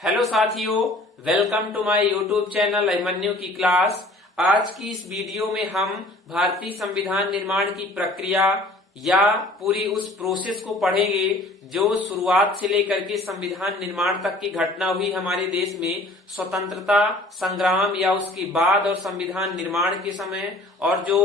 Hello साथियों, welcome to my YouTube channel Abhimanyu की class. आज की इस वीडियो में हम भारतीय संविधान निर्माण की प्रक्रिया या पूरी उस प्रोसेस को पढ़ेंगे जो शुरुआत से लेकर के संविधान निर्माण तक की घटना हुई हमारे देश में, स्वतंत्रता संग्राम या उसके बाद और संविधान निर्माण के समय, और जो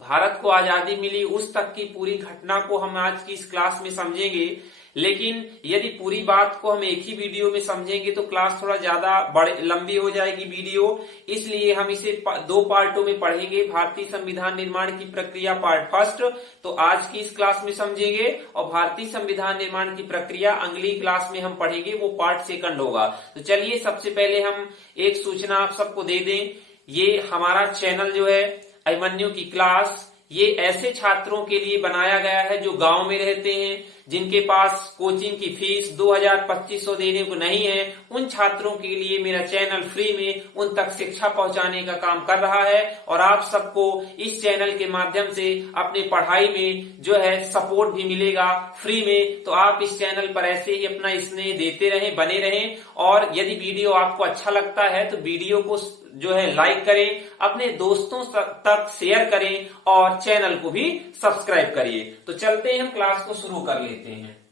भारत को आजादी मिली उस तक की पूरी घटना को हम आज की इस क्लास में समझेंगे। लेकिन यदि पूरी बात को हम एक ही वीडियो में समझेंगे तो क्लास थोड़ा ज्यादा लंबी हो जाएगी वीडियो, इसलिए हम इसे दो पार्टों में पढ़ेंगे। भारतीय संविधान निर्माण की प्रक्रिया पार्ट फर्स्ट तो आज की इस क्लास में समझेंगे, और भारतीय संविधान निर्माण की प्रक्रिया अगली क्लास में हम पढ़ेंगे, वो पार्ट सेकंड होगा। तो चलिए सबसे पहले हम एक सूचना आप सबको दे दें। ये हमारा चैनल जो है अभिमन्यु की क्लास, ये ऐसे छात्रों के लिए बनाया गया है जो गांव में रहते हैं, जिनके पास कोचिंग की फीस 2000-2500 देने को नहीं है। उन छात्रों के लिए मेरा चैनल फ्री में उन तक शिक्षा पहुंचाने का काम कर रहा है, और आप सबको इस चैनल के माध्यम से अपने पढ़ाई में जो है सपोर्ट भी मिलेगा फ्री में। तो आप इस चैनल पर ऐसे ही अपना स्नेह देते रहें, बने रहें, और यदि वीडियो आपको अच्छा लगता है तो वीडियो को जो है लाइक करें, अपने दोस्तों तक शेयर करें, और चैनल को भी सब्सक्राइब करिए। तो चलते हैं, हम क्लास को शुरू कर लेते हैं।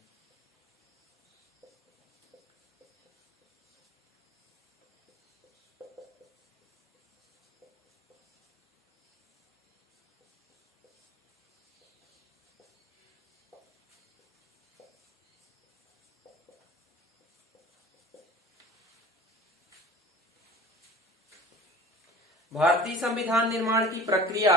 भारतीय संविधान निर्माण की प्रक्रिया,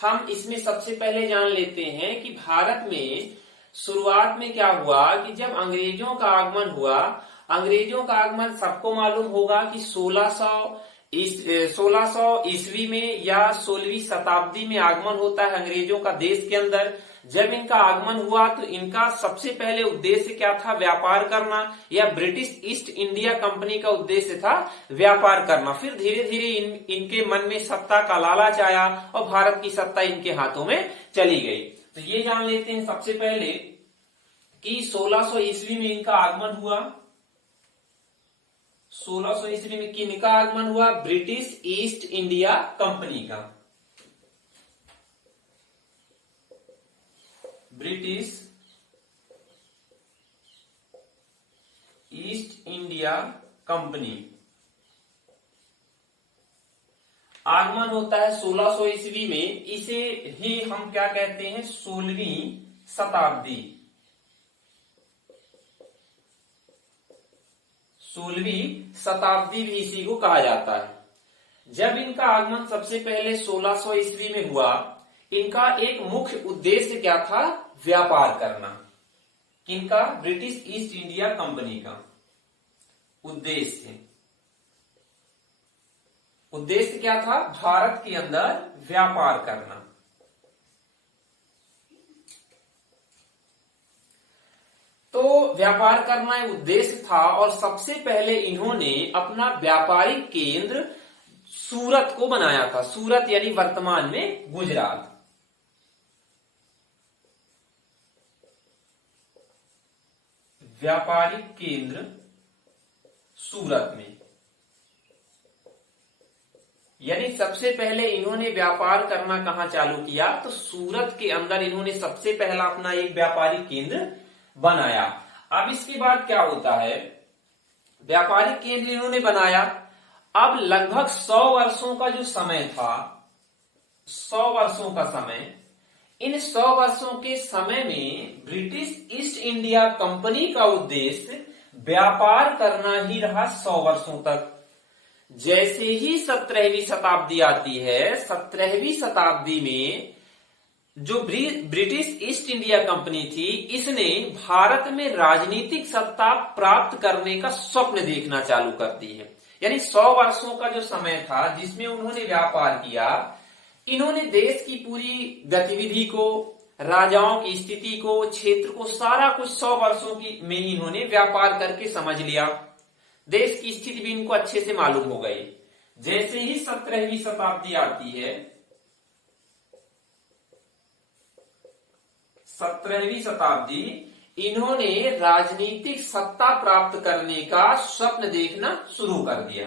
हम इसमें सबसे पहले जान लेते हैं कि भारत में शुरुआत में क्या हुआ कि जब अंग्रेजों का आगमन हुआ। अंग्रेजों का आगमन सबको मालूम होगा कि 1600 ईस्वी में या 16वीं शताब्दी में आगमन होता है अंग्रेजों का देश के अंदर। जब इनका आगमन हुआ तो इनका सबसे पहले उद्देश्य क्या था? व्यापार करना, या ब्रिटिश ईस्ट इंडिया कंपनी का उद्देश्य था व्यापार करना। फिर धीरे धीरे इनके मन में सत्ता का लालच आया और भारत की सत्ता इनके हाथों में चली गई। तो ये जान लेते हैं सबसे पहले कि 1600 ईस्वी में इनका आगमन हुआ। 1600 ईस्वी में किनका आगमन हुआ? ब्रिटिश ईस्ट इंडिया कंपनी का। ब्रिटिश ईस्ट इंडिया कंपनी आगमन होता है 1600 ईस्वी में। इसे ही हम क्या कहते हैं? 16वीं शताब्दी। 16वीं शताब्दी भी इसी को कहा जाता है। जब इनका आगमन सबसे पहले 1600 ईस्वी में हुआ, इनका एक मुख्य उद्देश्य क्या था? व्यापार करना। किनका? ब्रिटिश ईस्ट इंडिया कंपनी का उद्देश्य क्या था? भारत के अंदर व्यापार करना। तो व्यापार करना एक उद्देश्य था, और सबसे पहले इन्होंने अपना व्यापारिक केंद्र सूरत को बनाया था। सूरत यानी वर्तमान में गुजरात। व्यापारिक केंद्र सूरत में, यानी सबसे पहले इन्होंने व्यापार करना कहां चालू किया? तो सूरत के अंदर इन्होंने सबसे पहला अपना एक व्यापारिक केंद्र बनाया। अब इसके बाद क्या होता है? व्यापारिक केंद्र इन्होंने बनाया। अब लगभग 100 वर्षों का जो समय था, 100 वर्षों का समय, इन 100 वर्षों के समय में ब्रिटिश ईस्ट इंडिया कंपनी का उद्देश्य व्यापार करना ही रहा 100 वर्षों तक। जैसे ही 17वीं शताब्दी आती है, 17वीं शताब्दी में जो ब्रिटिश ईस्ट इंडिया कंपनी थी, इसने भारत में राजनीतिक सत्ता प्राप्त करने का स्वप्न देखना चालू कर दी है। यानी 100 वर्षों का जो समय था जिसमें उन्होंने व्यापार किया, इन्होंने देश की पूरी गतिविधि को, राजाओं की स्थिति को, क्षेत्र को, सारा कुछ 100 वर्षों की में इन्होंने व्यापार करके समझ लिया। देश की स्थिति भी इनको अच्छे से मालूम हो गई। जैसे ही 17वीं शताब्दी आती है, 17वीं शताब्दी, इन्होंने राजनीतिक सत्ता प्राप्त करने का स्वप्न देखना शुरू कर दिया।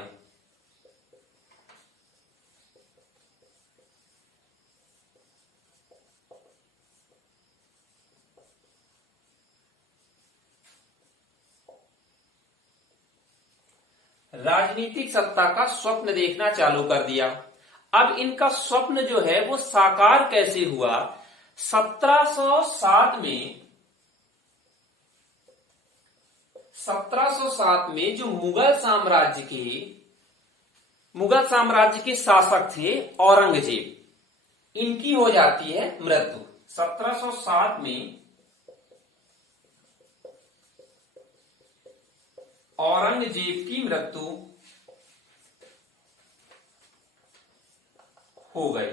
राजनीतिक सत्ता का स्वप्न देखना चालू कर दिया। अब इनका स्वप्न जो है वो साकार कैसे हुआ? 1707 में जो मुगल साम्राज्य के शासक थे औरंगजेब, इनकी हो जाती है मृत्यु। 1707 में औरंगजेब की मृत्यु हो गई।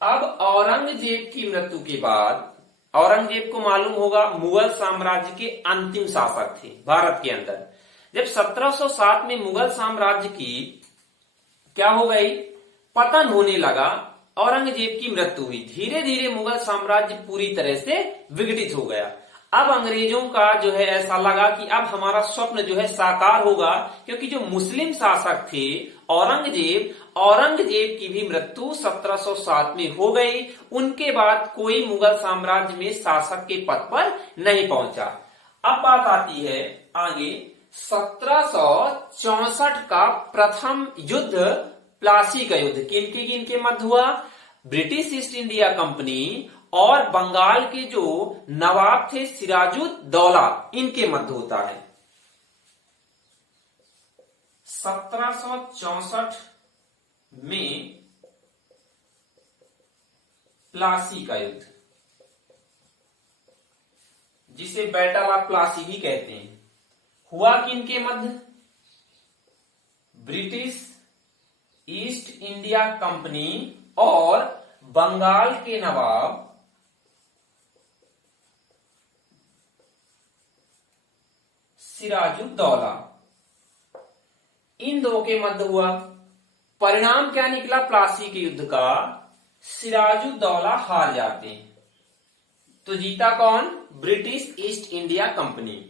अब औरंगजेब की मृत्यु के बाद, औरंगजेब को मालूम होगा मुगल साम्राज्य के अंतिम शासक थे भारत के अंदर। जब 1707 में मुगल साम्राज्य की क्या हो गई, पतन होने लगा, औरंगजेब की मृत्यु हुई, धीरे धीरे मुगल साम्राज्य पूरी तरह से विघटित हो गया। अब अंग्रेजों का जो है ऐसा लगा कि अब हमारा स्वप्न जो है साकार होगा, क्योंकि जो मुस्लिम शासक थे औरंगजेब की भी मृत्यु 1707 में हो गई। उनके बाद कोई मुगल साम्राज्य में शासक के पद पर नहीं पहुंचा। अब बात आती है आगे 1764 का प्रथम युद्ध, प्लासी का युद्ध किनके मध्य हुआ? ब्रिटिश ईस्ट इंडिया कंपनी और बंगाल के जो नवाब थे सिराजुद्दौला, इनके मध्य होता है। 1764 में प्लासी का युद्ध, जिसे बैटल ऑफ प्लासी भी कहते हैं, हुआ किनके मध्य? ब्रिटिश ईस्ट इंडिया कंपनी और बंगाल के नवाब सिराजुद्दौला, इन दो के मध्य हुआ। परिणाम क्या निकला प्लासी के युद्ध का? सिराजुद्दौला हार जाते हैं। तो जीता कौन? British east India company.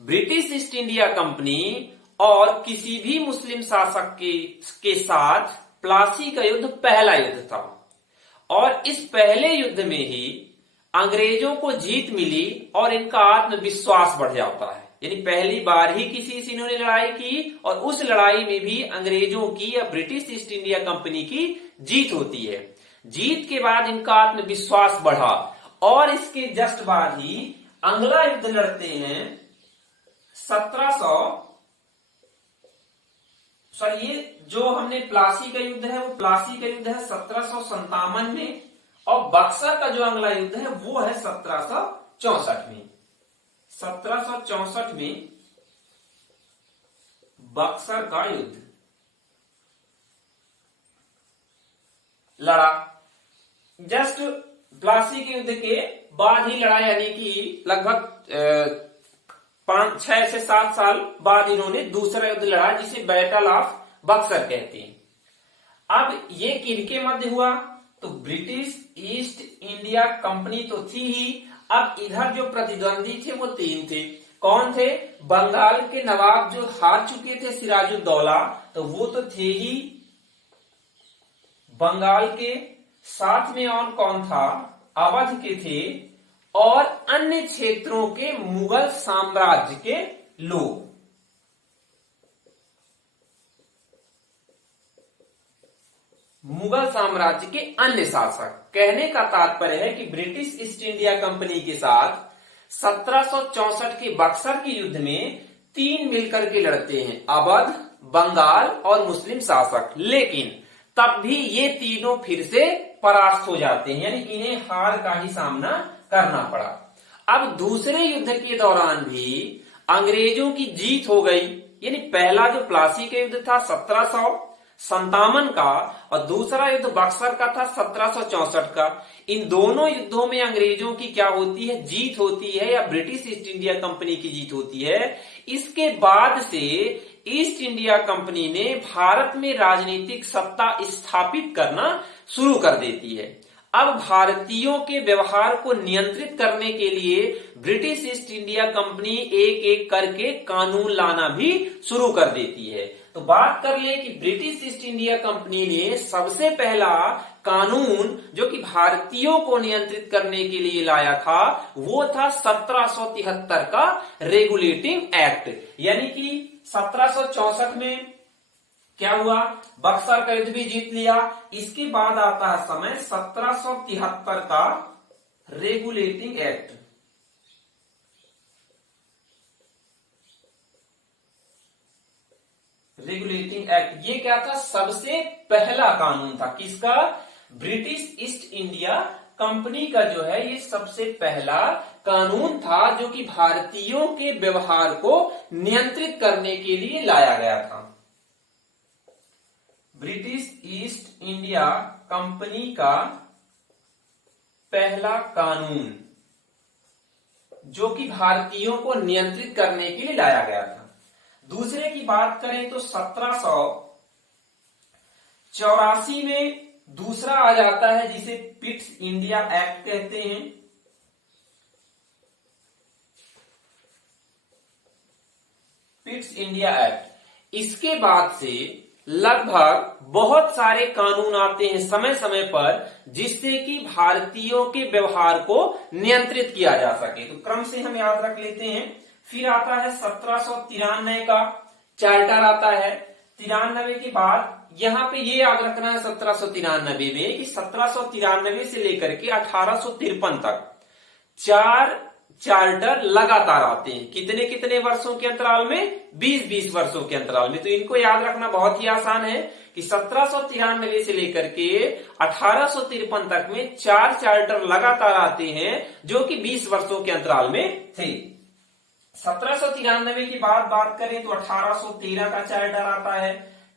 British east India company और किसी भी मुस्लिम शासक के साथ प्लासी का युद्ध पहला युद्ध था, और इस पहले युद्ध में ही अंग्रेजों को जीत मिली और इनका आत्मविश्वास बढ़ जाता है। यानी पहली बार ही किसी से इन्होंने लड़ाई की और उस लड़ाई में भी अंग्रेजों की या ब्रिटिश ईस्ट इंडिया कंपनी की जीत होती है। जीत के बाद इनका आत्मविश्वास बढ़ा और इसके जस्ट बाद ही अगला युद्ध लड़ते हैं 1700, ये जो हमने प्लासी का युद्ध है वो प्लासी का युद्ध है 1757 में, और बक्सर का जो अगला युद्ध है वो है 1764 में। 1764 में बक्सर का युद्ध लड़ा। जस्ट प्लासी के युद्ध के बाद ही लड़ा, यानी कि लगभग 6 से 7 साल बाद इन्होंने दूसरा युद्ध लड़ा, जिसे बैटल ऑफ बक्सर कहते हैं। अब ये किनके मध्य हुआ? तो ब्रिटिश ईस्ट इंडिया कंपनी तो थी ही, अब इधर जो प्रतिद्वंदी थे वो 3 थे। कौन थे? बंगाल के नवाब जो हार चुके थे सिराजुद्दौला, तो वो तो थे ही बंगाल के, साथ में और कौन था? अवध के थे, और अन्य क्षेत्रों के मुगल साम्राज्य के लोग। मुगल साम्राज्य के अन्य शासक। कहने का तात्पर्य है कि ब्रिटिश ईस्ट इंडिया कंपनी के साथ 1764 के बक्सर के युद्ध में 3 मिलकर के लड़ते हैं, अवध, बंगाल और मुस्लिम शासक। लेकिन तब भी ये तीनों फिर से परास्त हो जाते हैं, यानी इन्हें हार का ही सामना करना पड़ा। अब दूसरे युद्ध के दौरान भी अंग्रेजों की जीत हो गई, यानी पहला जो प्लासी का युद्ध था 1757 का, और दूसरा युद्ध बक्सर का था 1764 का। इन दोनों युद्धों में अंग्रेजों की क्या होती है? जीत होती है, या ब्रिटिश ईस्ट इंडिया कंपनी की जीत होती है। इसके बाद से ईस्ट इंडिया कंपनी ने भारत में राजनीतिक सत्ता स्थापित करना शुरू कर देती है। अब भारतीयों के व्यवहार को नियंत्रित करने के लिए ब्रिटिश ईस्ट इंडिया कंपनी एक एक करके कानून लाना भी शुरू कर देती है। तो बात कर ले कि ब्रिटिश ईस्ट इंडिया कंपनी ने सबसे पहला कानून जो कि भारतीयों को नियंत्रित करने के लिए लाया था वो था 1773 का रेगुलेटिंग एक्ट। यानी कि 1764 में क्या हुआ, बक्सर का युद्ध भी जीत लिया। इसके बाद आता है समय 1773 का रेगुलेटिंग एक्ट। रेगुलेटिंग एक्ट ये क्या था, सबसे पहला कानून था किसका, ब्रिटिश ईस्ट इंडिया कंपनी का जो है ये सबसे पहला कानून था जो कि भारतीयों के व्यवहार को नियंत्रित करने के लिए लाया गया था। ब्रिटिश ईस्ट इंडिया कंपनी का पहला कानून जो कि भारतीयों को नियंत्रित करने के लिए लाया गया था। दूसरे की बात करें तो 1784 में दूसरा आ जाता है जिसे पिट्स इंडिया एक्ट कहते हैं। पिट्स इंडिया एक्ट, इसके बाद से लगभग बहुत सारे कानून आते हैं समय समय पर जिससे कि भारतीयों के व्यवहार को नियंत्रित किया जा सके। तो क्रम से हम याद रख लेते हैं। फिर आता है 1793 का चार्टर आता है। 93 के बाद यहां पे ये याद रखना है 1793 में कि 1793 से लेकर के 1853 तक 4 चार्टर लगातार आते हैं। कितने कितने वर्षों के अंतराल में, 20-20 वर्षों के अंतराल में। तो इनको याद रखना बहुत ही आसान है कि 1793 से लेकर के 1853 तक में 4 चार्टर लगातार आते हैं जो कि 20 वर्षों के अंतराल में थे। 1793 की बात करें तो 1813 का चार्टर आता है।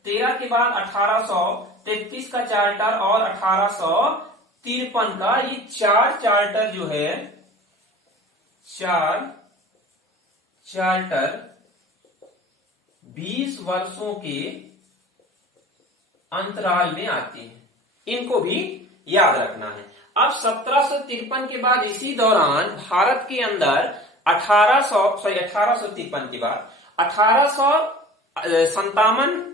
13 के बाद 1833 का चार्टर और 1853 का, ये 4 चार्टर जो है 4 चार्टर 20 वर्षों के अंतराल में आते हैं। इनको भी याद रखना है। अब 1753 के बाद इसी दौरान भारत के अंदर 1853 के बाद 1857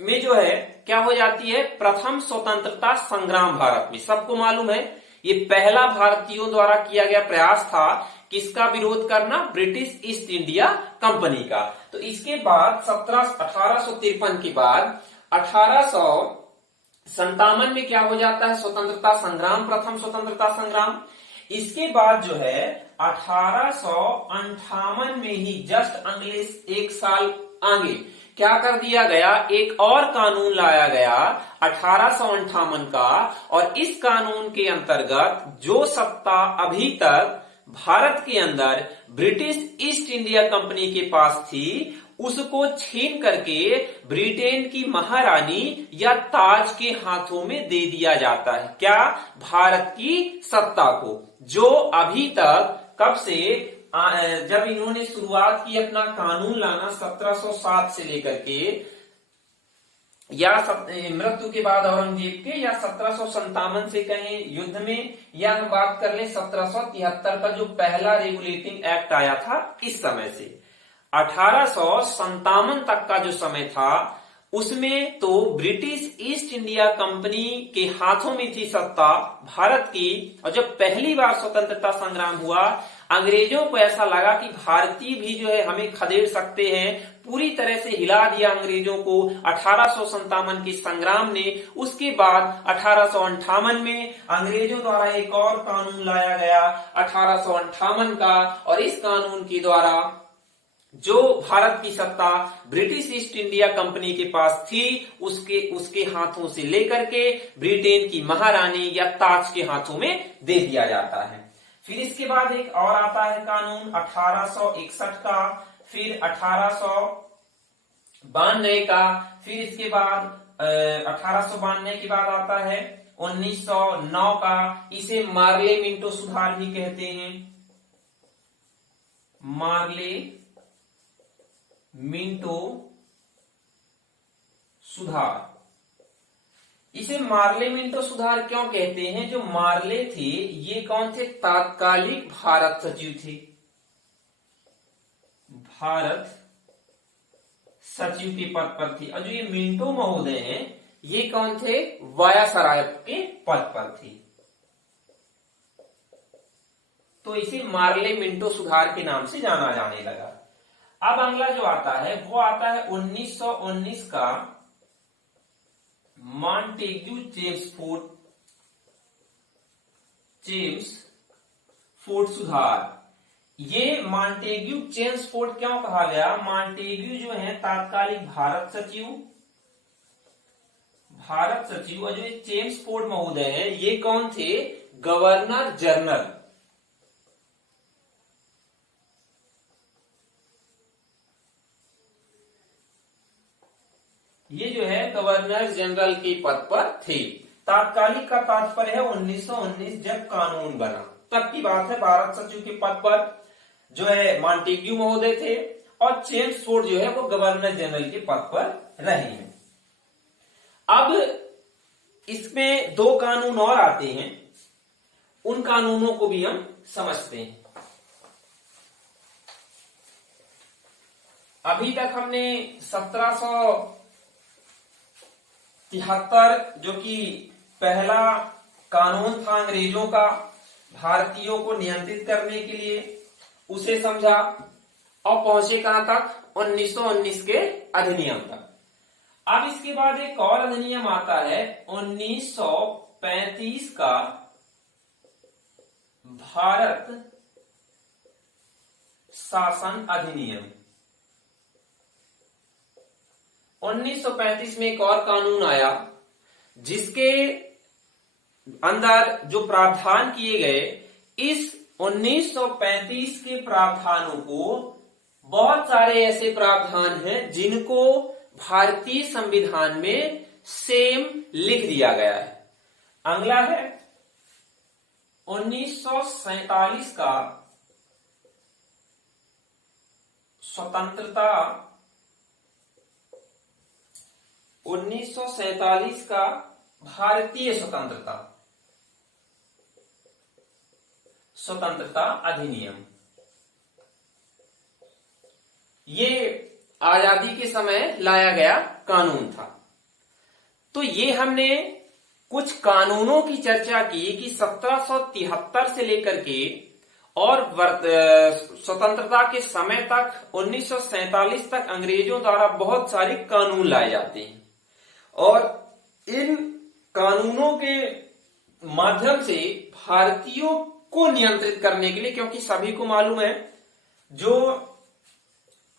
में जो है क्या हो जाती है, प्रथम स्वतंत्रता संग्राम भारत में। सबको मालूम है ये पहला भारतीयों द्वारा किया गया प्रयास था किसका विरोध करना, ब्रिटिश ईस्ट इंडिया कंपनी का। तो इसके बाद 1853 के बाद 1857 में क्या हो जाता है, स्वतंत्रता संग्राम, प्रथम स्वतंत्रता संग्राम। इसके बाद जो है 1858 में ही जस्ट अगले 1 साल आगे क्या कर दिया गया, एक और कानून लाया गया 1858 का। और इस कानून के अंतर्गत जो सत्ता अभी तक भारत के अंदर ब्रिटिश ईस्ट इंडिया कंपनी के पास थी उसको छीन करके ब्रिटेन की महारानी या ताज के हाथों में दे दिया जाता है। क्या, भारत की सत्ता को, जो अभी तक कब से, जब इन्होंने शुरुआत की अपना कानून लाना 1707 से लेकर के या मृत्यु के बाद औरंगजेब के, या 1757 से कहें युद्ध में, या हम बात कर लें 1773 का जो पहला रेगुलेटिंग एक्ट आया था, इस समय से 1857 तक का जो समय था उसमें तो ब्रिटिश ईस्ट इंडिया कंपनी के हाथों में थी सत्ता भारत की। और जब पहली बार स्वतंत्रता संग्राम हुआ अंग्रेजों को ऐसा लगा कि भारतीय भी जो है हमें खदेड़ सकते हैं, पूरी तरह से हिला दिया अंग्रेजों को 1857 के संग्राम ने। उसके बाद 1858 में अंग्रेजों द्वारा एक और कानून लाया गया 1858 का, और इस कानून के द्वारा जो भारत की सत्ता ब्रिटिश ईस्ट इंडिया कंपनी के पास थी उसके हाथों से लेकर के ब्रिटेन की महारानी या ताज के हाथों में दे दिया जाता है। फिर इसके बाद एक और आता है कानून 1861 का, फिर 1892 का, फिर इसके बाद 1892 के बाद आता है 1909 का। इसे मार्ले मिंटो सुधार भी कहते हैं, मार्ले मिंटो सुधार। इसे मार्ले मिंटो सुधार क्यों कहते हैं? जो मार्ले थे ये कौन थे? तात्कालिक भारत सचिव थे, भारत सचिव के पद पर थे। और जो ये मिंटो महोदय हैं ये कौन थे? वायसराय के पद पर थे। तो इसे मार्ले मिंटो सुधार के नाम से जाना जाने लगा। अब अगला जो आता है वो आता है 1919 का मॉन्टेग्यू चेम्सफोर्ड सुधार। ये मॉन्टेग्यू चेम्सफोर्ड क्यों कहा गया? मॉन्टेग्यू जो है तात्कालिक भारत सचिव और जो चेम्सफोर्ड महोदय हैं ये कौन थे? Governor general. ये जो है गवर्नर जनरल के पद पर थे। तात्कालिक का तात्पर्य है 1919 जब कानून बना तब की बात है। भारत सचिव के पद पर जो है मॉन्टेग्यू महोदय थे और चेम्सफोर्ड जो है वो गवर्नर जनरल के पद पर रहे हैं। अब इसमें दो कानून और आते हैं, उन कानूनों को भी हम समझते हैं। अभी तक हमने 1773 जो कि पहला कानून था अंग्रेजों का भारतीयों को नियंत्रित करने के लिए, उसे समझा और पहुंचे कहां तक? 1919 के अधिनियम तक। अब इसके बाद एक और अधिनियम आता है 1935 का भारत शासन अधिनियम। 1935 में एक और कानून आया जिसके अंदर जो प्रावधान किए गए, इस 1935 के प्रावधानों को बहुत सारे ऐसे प्रावधान हैं जिनको भारतीय संविधान में सेम लिख दिया गया है। अगला है 1947 का स्वतंत्रता 1947 का भारतीय स्वतंत्रता अधिनियम। ये आजादी के समय लाया गया कानून था। तो ये हमने कुछ कानूनों की चर्चा की कि 1773 से लेकर के और स्वतंत्रता के समय तक 1947 तक अंग्रेजों द्वारा बहुत सारे कानून लाए जाते हैं और इन कानूनों के माध्यम से भारतीयों को नियंत्रित करने के लिए, क्योंकि सभी को मालूम है जो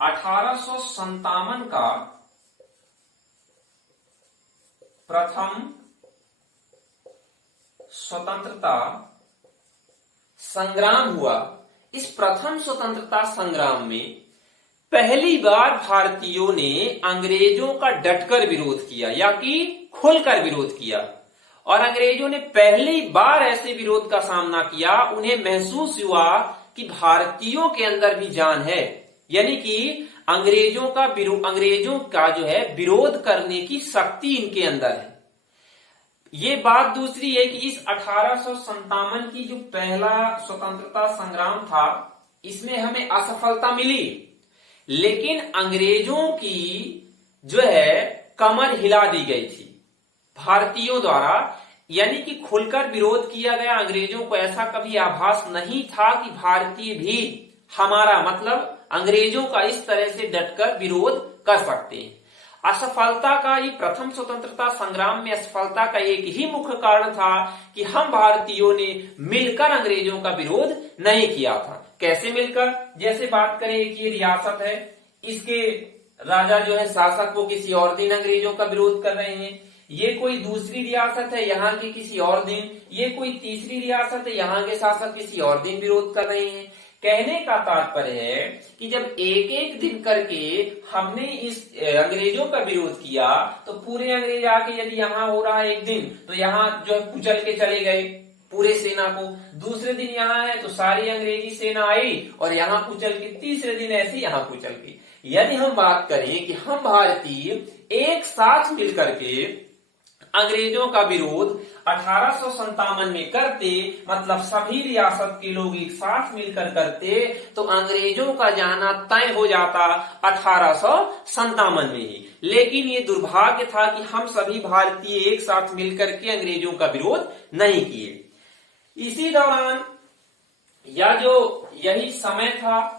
1857 का प्रथम स्वतंत्रता संग्राम हुआ, इस प्रथम स्वतंत्रता संग्राम में पहली बार भारतीयों ने अंग्रेजों का डटकर विरोध किया या कि खुलकर विरोध किया। और अंग्रेजों ने पहली बार ऐसे विरोध का सामना किया, उन्हें महसूस हुआ कि भारतीयों के अंदर भी जान है, यानी कि अंग्रेजों का जो है विरोध करने की शक्ति इनके अंदर है। ये बात दूसरी है कि इस 1857 की जो पहला स्वतंत्रता संग्राम था इसमें हमें असफलता मिली, लेकिन अंग्रेजों की जो है कमर हिला दी गई थी भारतीयों द्वारा, यानी कि खुलकर विरोध किया गया। अंग्रेजों को ऐसा कभी आभास नहीं था कि भारतीय भी हमारा मतलब अंग्रेजों का इस तरह से डटकर विरोध कर सकते हैं। असफलता का, ये प्रथम स्वतंत्रता संग्राम में असफलता का एक ही मुख्य कारण था कि हम भारतीयों ने मिलकर अंग्रेजों का विरोध नहीं किया था। कैसे मिलकर? जैसे बात करें कि ये रियासत है, इसके राजा जो है शासक वो किसी और दिन अंग्रेजों का विरोध कर रहे हैं, ये कोई दूसरी रियासत है यहाँ की किसी और दिन, ये कोई तीसरी रियासत है यहाँ के शासक किसी और दिन विरोध कर रहे हैं। कहने का तात्पर्य है कि जब एक एक दिन करके हमने इस अंग्रेजों का विरोध किया तो पूरे अंग्रेज आके यदि यहाँ हो रहा है एक दिन तो यहाँ जो है कुचल के चले गए पूरे सेना को, दूसरे दिन यहाँ है तो सारी अंग्रेजी सेना आई और यहाँ कुचल के, तीसरे दिन ऐसे यहाँ कुचल के। यदि हम बात करें कि हम भारतीय एक साथ मिलकर के अंग्रेजों का विरोध 1857 में करते, मतलब सभी रियासत के लोग एक साथ मिलकर करते, तो अंग्रेजों का जाना तय हो जाता 1857 में ही। लेकिन ये दुर्भाग्य था कि हम सभी भारतीय एक साथ मिलकर के अंग्रेजों का विरोध नहीं किए। इसी दौरान यही समय था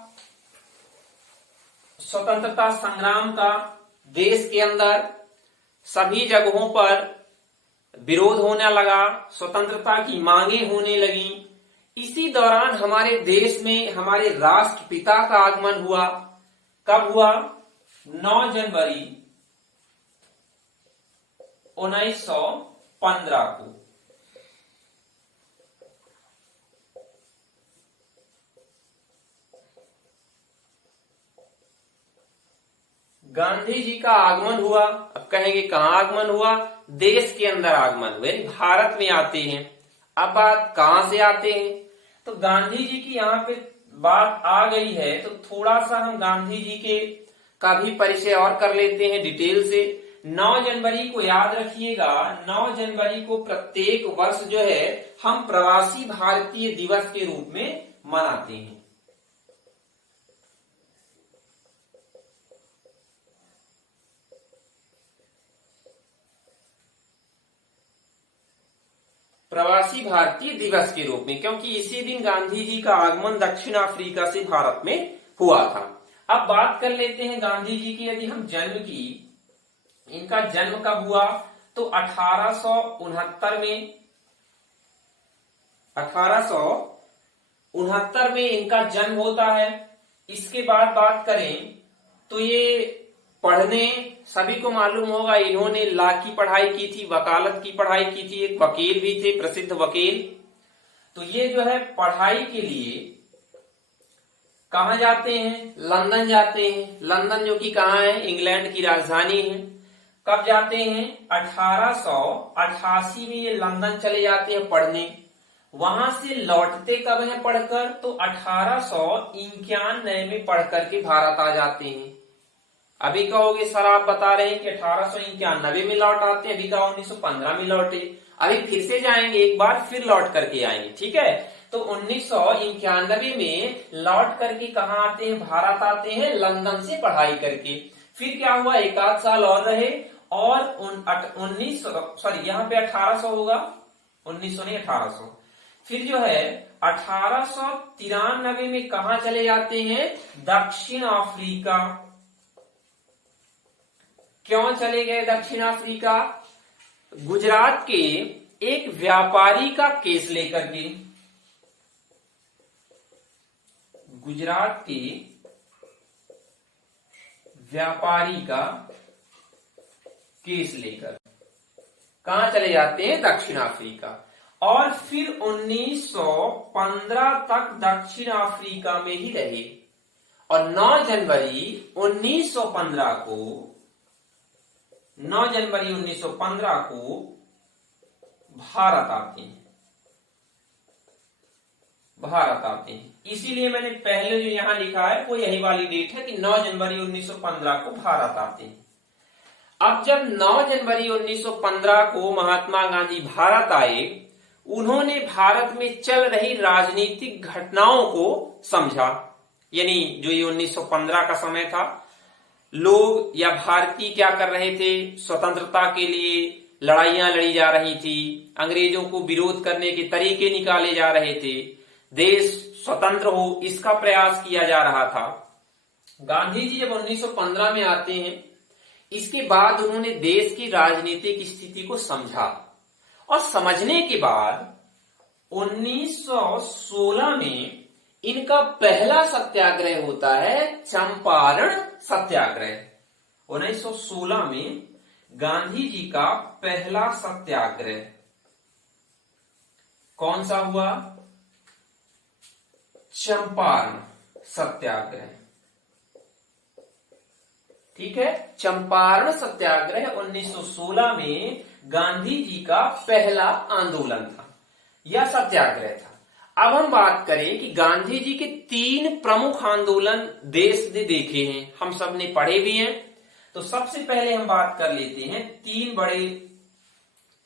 स्वतंत्रता संग्राम का, देश के अंदर सभी जगहों पर विरोध होने लगा, स्वतंत्रता की मांगे होने लगी। इसी दौरान हमारे देश में हमारे राष्ट्रपिता का आगमन हुआ। कब हुआ? 9 जनवरी 1915 को। गांधी जी का आगमन हुआ। अब कहेंगे कहाँ आगमन हुआ? देश के अंदर आगमन हुआ, यानी भारत में आते हैं। अब बात कहां से आते हैं? तो गांधी जी की यहाँ पे बात आ गई है, तो थोड़ा सा हम गांधी जी के का भी परिचय और कर लेते हैं डिटेल से। 9 जनवरी को याद रखिएगा, 9 जनवरी को प्रत्येक वर्ष जो है हम प्रवासी भारतीय दिवस के रूप में मनाते हैं। प्रवासी भारतीय दिवस के रूप में, क्योंकि इसी दिन गांधी जी का आगमन दक्षिण अफ्रीका से भारत में हुआ था। अब बात कर लेते हैं गांधी जी की, यदि हम जन्म की, इनका जन्म कब हुआ? तो 1869 में, 1869 में इनका जन्म होता है। इसके बाद बात करें तो ये पढ़ने, सभी को मालूम होगा इन्होंने लॉ की पढ़ाई की थी, वकालत की पढ़ाई की थी, एक वकील भी थे, प्रसिद्ध वकील। तो ये जो है पढ़ाई के लिए कहा जाते हैं? लंदन जाते हैं। लंदन जो कि कहाँ है? इंग्लैंड की राजधानी है। कब जाते हैं? 1888 में ये लंदन चले जाते हैं पढ़ने। वहां से लौटते कब है पढ़कर? तो 1891 में पढ़कर के भारत आ जाते हैं। अभी कहोगे सर आप बता रहे हैं कि 1891 में लौट आते हैं, अभी कहा 1915 में लौटे। अभी फिर से जाएंगे एक बार, फिर लौट करके आएंगे, ठीक है। तो 1991 में लौट करके कहाँ आते हैं? भारत आते हैं, लंदन से पढ़ाई करके। फिर क्या हुआ? एक आध साल और रहे, और 1800 होगा, 1900 नहीं 1800। फिर जो है 1893 में कहा चले जाते हैं? दक्षिण अफ्रीका। क्यों चले गए दक्षिण अफ्रीका? गुजरात के एक व्यापारी का केस लेकर के, गुजरात के व्यापारी का केस लेकर कहां चले जाते हैं? दक्षिण अफ्रीका। और फिर 1915 तक दक्षिण अफ्रीका में ही रहे, और 9 जनवरी 1915 को भारत आते हैं। इसीलिए मैंने पहले जो यहां लिखा है वो यही वाली डेट है कि 9 जनवरी 1915 को भारत आते हैं। अब जब 9 जनवरी 1915 को महात्मा गांधी भारत आए, उन्होंने भारत में चल रही राजनीतिक घटनाओं को समझा। यानी जो ये 1915 का समय था, लोग या भारतीय क्या कर रहे थे? स्वतंत्रता के लिए लड़ाइयां लड़ी जा रही थी, अंग्रेजों को विरोध करने के तरीके निकाले जा रहे थे, देश स्वतंत्र हो इसका प्रयास किया जा रहा था। गांधी जी जब 1915 में आते हैं, इसके बाद उन्होंने देश की राजनीतिक स्थिति को समझा, और समझने के बाद 1916 में इनका पहला सत्याग्रह होता है, चंपारण सत्याग्रह। 1916 में गांधी जी का पहला सत्याग्रह कौन सा हुआ? चंपारण सत्याग्रह। ठीक है, चंपारण सत्याग्रह 1916 में गांधी जी का पहला आंदोलन था या सत्याग्रह था। अब हम बात करें कि गांधी जी के 3 प्रमुख आंदोलन देश ने देखे हैं, हम सब ने पढ़े भी हैं। तो सबसे पहले हम बात कर लेते हैं 3 बड़े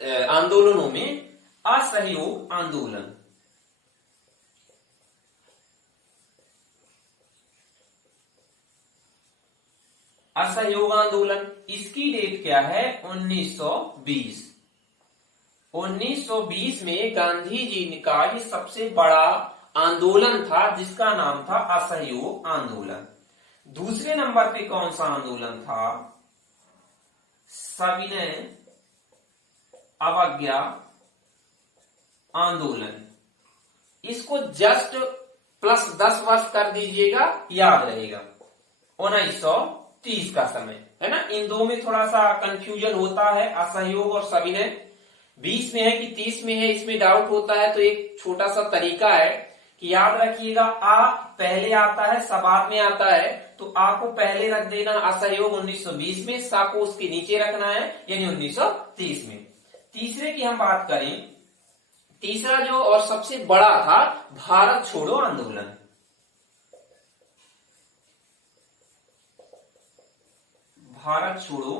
आंदोलनों में असहयोग आंदोलन। असहयोग आंदोलन, इसकी डेट क्या है? 1920। 1920 में गांधी जी का ये सबसे बड़ा आंदोलन था जिसका नाम था असहयोग आंदोलन। दूसरे नंबर पे कौन सा आंदोलन था? सविनय अवज्ञा आंदोलन। इसको जस्ट +10 वर्ष कर दीजिएगा, याद रहेगा। 1930 का समय है ना। इन दो में थोड़ा सा कंफ्यूजन होता है, असहयोग और सविनय। 20 में है कि 30 में है, इसमें डाउट होता है। तो एक छोटा सा तरीका है कि याद रखिएगा, आ पहले आता है, सा बाद में आता है। तो आ को पहले रख देना असहयोग 1920 में, सा को उसके नीचे रखना है यानी 1930 में। तीसरे की हम बात करें, तीसरा जो और सबसे बड़ा था भारत छोड़ो आंदोलन। भारत छोड़ो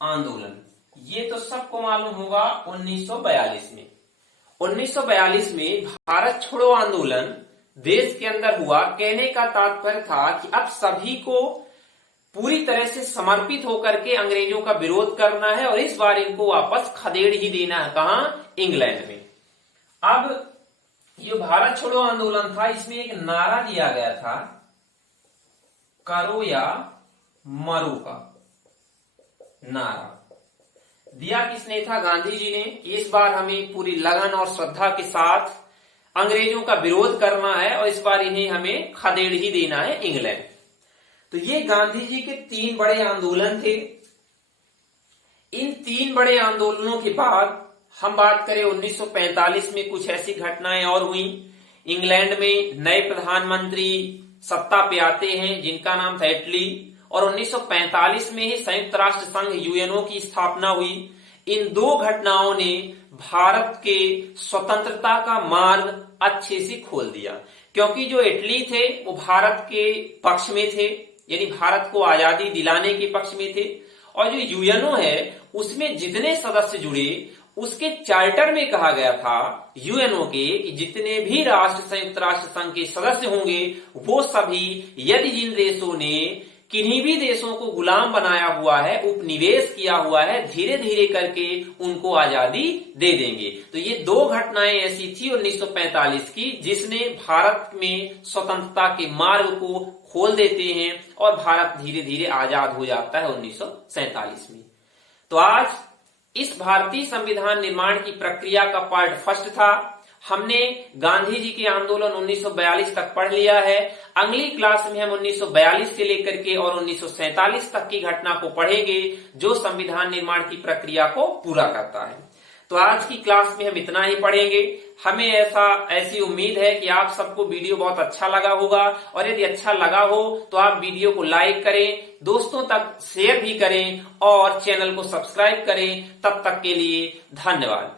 आंदोलन, ये तो सबको मालूम होगा 1942 में। 1942 में भारत छोड़ो आंदोलन देश के अंदर हुआ। कहने का तात्पर्य था कि अब सभी को पूरी तरह से समर्पित होकर के अंग्रेजों का विरोध करना है और इस बार इनको वापस खदेड़ ही देना है। कहां? इंग्लैंड में। अब ये भारत छोड़ो आंदोलन था, इसमें एक नारा दिया गया था, करो या मरो का नारा दिया किसने था? गांधी जी ने। इस बार हमें पूरी लगन और श्रद्धा के साथ अंग्रेजों का विरोध करना है और इस बार इन्हें हमें खदेड़ ही देना है इंग्लैंड। तो ये गांधी जी के 3 बड़े आंदोलन थे। इन 3 बड़े आंदोलनों के बाद हम बात करें 1945 में कुछ ऐसी घटनाएं और हुई। इंग्लैंड में नए प्रधानमंत्री सत्ता पे आते हैं जिनका नाम था एटली, और 1945 में ही संयुक्त राष्ट्र संघ यूएनओ की स्थापना हुई। इन 2 घटनाओं ने भारत के स्वतंत्रता का मार्ग अच्छे से खोल दिया, क्योंकि जो इटली थे वो भारत के पक्ष में थे, यानी भारत को आजादी दिलाने के पक्ष में थे। और जो यूएनओ है उसमें जितने सदस्य जुड़े, उसके चार्टर में कहा गया था यूएनओ के कि जितने भी राष्ट्र संयुक्त राष्ट्र संघ के सदस्य होंगे वो सभी, यदि जिन देशों ने किन्हीं भी देशों को गुलाम बनाया हुआ है, उपनिवेश किया हुआ है, धीरे धीरे करके उनको आजादी दे देंगे। तो ये 2 घटनाएं ऐसी थी 1945 की जिसने भारत में स्वतंत्रता के मार्ग को खोल देते हैं और भारत धीरे धीरे आजाद हो जाता है 1947 में। तो आज इस भारतीय संविधान निर्माण की प्रक्रिया का पार्ट फर्स्ट था। हमने गांधी जी के आंदोलन 1942 तक पढ़ लिया है। अगली क्लास में हम 1942 से लेकर के और 1947 तक की घटना को पढ़ेंगे जो संविधान निर्माण की प्रक्रिया को पूरा करता है। तो आज की क्लास में हम इतना ही पढ़ेंगे। हमें ऐसी उम्मीद है कि आप सबको वीडियो बहुत अच्छा लगा होगा, और यदि अच्छा लगा हो तो आप वीडियो को लाइक करें, दोस्तों तक शेयर भी करें और चैनल को सब्सक्राइब करें। तब तक के लिए धन्यवाद।